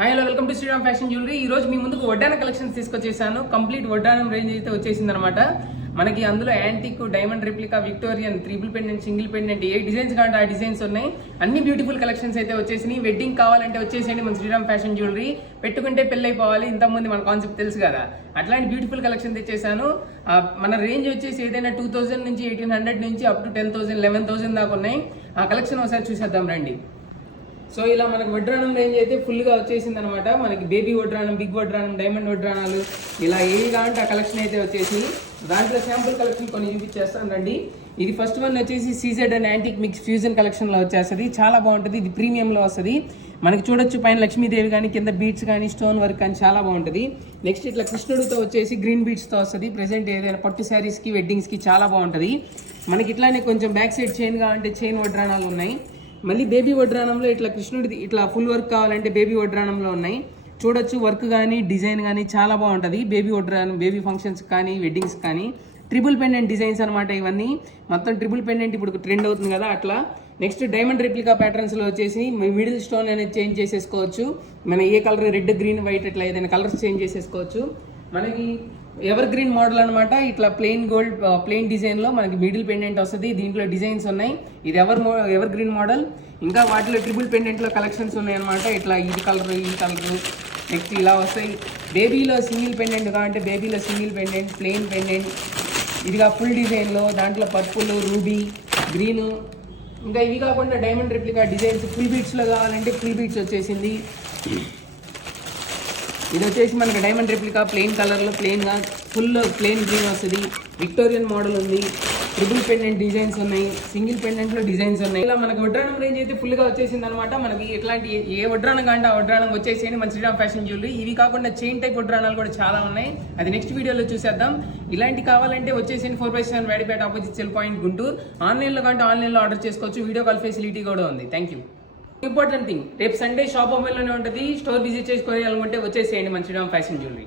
Hi hello welcome to Sriram fashion jewellery. ఈ రోజు మీ ముందుకు వడ్డానం కలెక్షన్స్ తీసుకొచ్చేసాను. కంప్లీట్ వడ్డానం రేంజ్ అయితే వచ్చేసింది అనమాట. మనకి అందులో antique, diamond replica, Victorian, triple pendant, single pendant, ఏ డిజైన్స్ కావాలంటే ఆ డిజైన్స్ ఉన్నాయి. అన్ని బ్యూటిఫుల్ కలెక్షన్స్ అయితే వచ్చేసినాయి. వెడ్డింగ్ కావాలంటే వచ్చేసేయండి మన శ్రీరామ్ ఫ్యాషన్ జ్యువెలరీ. పెట్టుకుంటే పెళ్ళైపోవాలి, ఇంతకుముందు మన కాన్సెప్ట్ తెలుసు కదా. అట్లాంటి బ్యూటిఫుల్ కలెక్షన్ తెచ్చేసాను. మన రేంజ్ వచ్చేసి ఏదైనా 2000 నుంచి 1800 నుంచి అప్ టు 10,000, 11,000 దాకా ఉన్నాయి. ఆ కలెక్షన్ ఒకసారి చూసేద్దాం రండి. సో ఇలా మనకు వడ్రానం రేంజ్ అయితే ఫుల్గా వచ్చేసింది అనమాట. మనకి బేబీ వడ్రానం, బిగ్ వడ్రానం, డైమండ్ వడ్రానాలు ఇలా ఏవి కావాలంటే ఆ కలెక్షన్ అయితే వచ్చేసి దాంట్లో శాంపుల్ కలెక్షన్ కొన్ని చూపించేస్తాను రండి. ఇది ఫస్ట్ వన్ వచ్చేసి CZ and antique mix fusion కలెక్షన్లో వచ్చేస్తుంది. చాలా బాగుంటుంది. ఇది ప్రీమియంలో వస్తుంది. మనకి చూడొచ్చు పైన లక్ష్మీదేవి కానీ కింద బీట్స్ కానీ స్టోన్ వర్క్ కానీ చాలా బాగుంటుంది. నెక్స్ట్ ఇట్లా కృష్ణుడితో వచ్చేసి గ్రీన్ బీట్స్తో వస్తుంది. ప్రెసెంట్ ఏదైనా పట్టు శారీస్కి వెడ్డింగ్స్కి చాలా బాగుంటుంది. మనకి ఇట్లానే కొంచెం బ్యాక్ సైడ్ చైన్ కావాలంటే చైన్ వడ్రానాలు ఉన్నాయి. మళ్ళీ బేబీ వడ్రానంలో ఇట్లా కృష్ణుడిది ఇట్లా ఫుల్ వర్క్ కావాలంటే బేబీ వడ్రానంలో ఉన్నాయి. చూడొచ్చు వర్క్ కానీ డిజైన్ కానీ చాలా బాగుంటుంది. బేబీ వడ్రానం బేబీ ఫంక్షన్స్ కానీ వెడ్డింగ్స్ కానీ ట్రిపుల్ పెండెంట్ డిజైన్స్ అనమాట. ఇవన్నీ మొత్తం ట్రిపుల్ పెండెంట్ ఇప్పుడు ట్రెండ్ అవుతుంది కదా అట్లా. నెక్స్ట్ డైమండ్ రెప్లికా ప్యాటర్న్స్లో వచ్చేసి మిడిల్ స్టోన్ అనేది చేంజ్ చేసేసుకోవచ్చు. మన ఏ కలర్ రెడ్, గ్రీన్, వైట్ ఇట్లా ఏదైనా కలర్స్ చేంజ్ చేసేసుకోవచ్చు. మనకి ఎవర్ గ్రీన్ మోడల్ అనమాట. ఇట్లా ప్లెయిన్ గోల్డ్ ప్లెయిన్ డిజైన్లో మనకి మిడిల్ పెండెంట్ వస్తుంది. దీంట్లో డిజైన్స్ ఉన్నాయి. ఇది ఎవర్ గ్రీన్ మోడల్. ఇంకా వాటిలో ట్రిపుల్ పెండెంట్లో కలెక్షన్స్ ఉన్నాయి అనమాట. ఇట్లా ఈ కలర్ నెక్స్ట్ ఇలా వస్తాయి. బేబీలో సింగిల్ పెండెంట్ కావాలంటే బేబీలో సింగిల్ పెండెంట్, ప్లెయిన్ పెండెంట్, ఇదిగా ఫుల్ డిజైన్లో దాంట్లో పర్పుల్, రూబీ, గ్రీను. ఇంకా ఇవి కాకుండా డైమండ్ రెప్లికా డిజైన్స్ ఫుల్ బీట్స్లో కావాలంటే ఫుల్ బీట్స్ వచ్చేసింది. ఇది వచ్చేసి మనకి డైమండ్ రెప్లికా ప్లెయిన్ కలర్లో ప్లెయిన్గా ఫుల్ ప్లెయిన్ గ్రీన్ వస్తుంది. విక్టోరియన్ మోడల్ ఉంది. ట్రిపుల్ పెండెంట్ డిజైన్స్ ఉన్నాయి. సింగిల్ పెండెంట్లో డిజైన్స్ ఉన్నాయి. ఇలా మనకి వడ్రానం రేంజ్ అయితే ఫుల్గా వచ్చేసింది అనమాట. మనకి ఇట్లాంటి ఏ వడ్రానం కాంటే ఆ వడ్రానం వచ్చేసి మన శ్రీరామ్ ఫ్యాషన్ జ్యువెలరీ. ఇవి కాకుండా చైన్ టైప్ వడ్రానాలు కూడా చాలా ఉన్నాయి. అది నెక్స్ట్ వీడియోలో చూసేద్దాం. ఇలాంటి కావాలంటే వచ్చేసి 4/7 వేడిపేట ఆపోజిట్ సెల్ పాయింట్ గుంటూరు. ఆన్లైన్లో కంటే ఆన్లైన్లో ఆర్డర్ చేసుకోవచ్చు. వీడియో కాల్ ఫెసిలిటీ కూడా ఉంది. Thank you. ఇంపార్టెంట్ థింగ్, రేపు సండే షాప్ ఓపెన్లోనే ఉంటుంది. స్టోర్ విజిట్ చేసుకోవాలనుకుంటే వచ్చేసేయండి మన శ్రీరామ్ ఫ్యాషన్ జ్యువెలరీ.